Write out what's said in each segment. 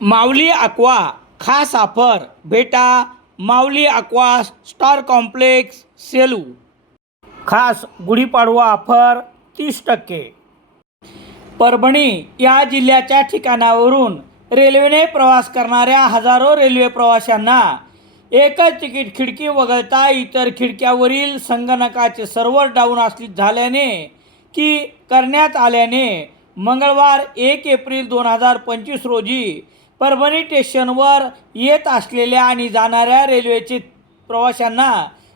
माऊली aqua खास offer भेटा Mauli Aqua star complex Selu. खास गुढीपाडवा ऑफर तीस टक्के. परभणी या जिल्ह्याच्या ठिकाणावरून रेल्वेने प्रवास करणाऱ्या हजारो रेल्वे प्रवाशांना एकच तिकीट खिडकी वगळता इतर खिडक्यावरील संगणकाचे सर्व्हर डाऊन असली झाल्याने की करण्यात आल्याने मंगळवार एक एप्रिल दोन हजार पंचवीस रोजी परभणी स्टेशनवर येत असलेल्या आणि जाणाऱ्या रेल्वेचे प्रवाशांना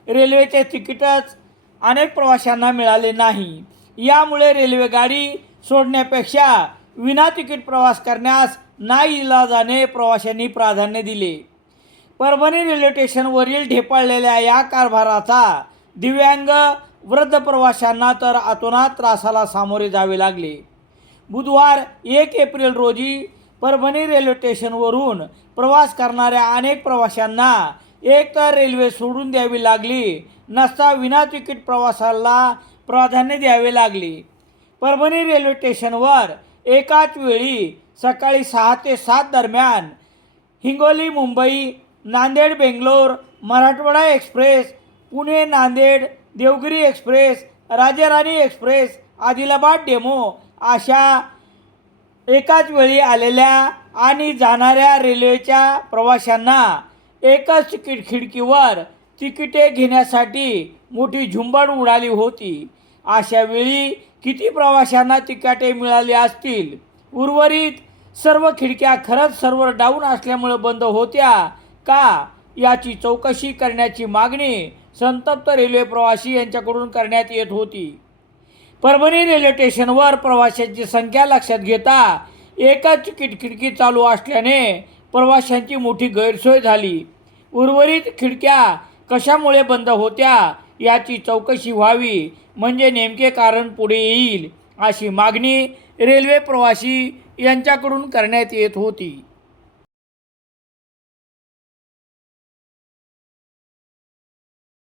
रेल्वेचे तिकीटच अनेक प्रवाशांना मिळाले नाही. यामुळे रेल्वेगाडी सोडण्यापेक्षा विना तिकीट प्रवास करण्यास नाईलाजाने प्रवाशांनी प्राधान्य दिले. परभणी रेल्वे स्टेशनवरील ढेपाळलेल्या या कारभाराचा दिव्यांग वृद्ध प्रवाशांना तर अतोनात त्रासाला सामोरे जावे लागले. बुधवार एक एप्रिल रोजी परभणी रेल्वे स्टेशनवरून प्रवास करणाऱ्या अनेक प्रवाशांना एक तर रेल्वे सोडून द्यावी लागली नसता विना तिकीट प्रवासाला प्राधान्य द्यावे लागले. परभणी रेल्वे स्टेशनवर एकाच वेळी सकाळी सहा ते सात दरम्यान Hingoli Mumbai Nanded Bangalore Marathwada express Pune Nanded Devagiri express Rajarani express Adilabad DEMU अशा एकाच वेळी आलेल्या आणि जाणाऱ्या रेल्वेच्या प्रवाशांना एकच तिकीट खिडकीवर तिकिटे घेण्यासाठी मोठी झुंबड उडाली होती. अशा वेळी किती प्रवाशांना तिकिटे मिळाली असतील? उर्वरित सर्व खिडक्या खरंच सर्व्हर डाऊन असल्यामुळे बंद होत्या का? याची चौकशी करण्याची मागणी संतप्त रेल्वे प्रवासी यांच्याकडून करण्यात येत होती. परभणी रेल्वे स्टेशनवर प्रवाशांची संख्या लक्षात घेता एकाच तिकीट खिडकी चालू असल्याने प्रवाशांची मोठी गैरसोय झाली. उर्वरित खिडक्या कशामुळे बंद होत्या याची चौकशी व्हावी म्हणजे नेमके कारण पुढे येईल अशी मागणी रेल्वे प्रवासी यांच्याकडून करण्यात येत होती.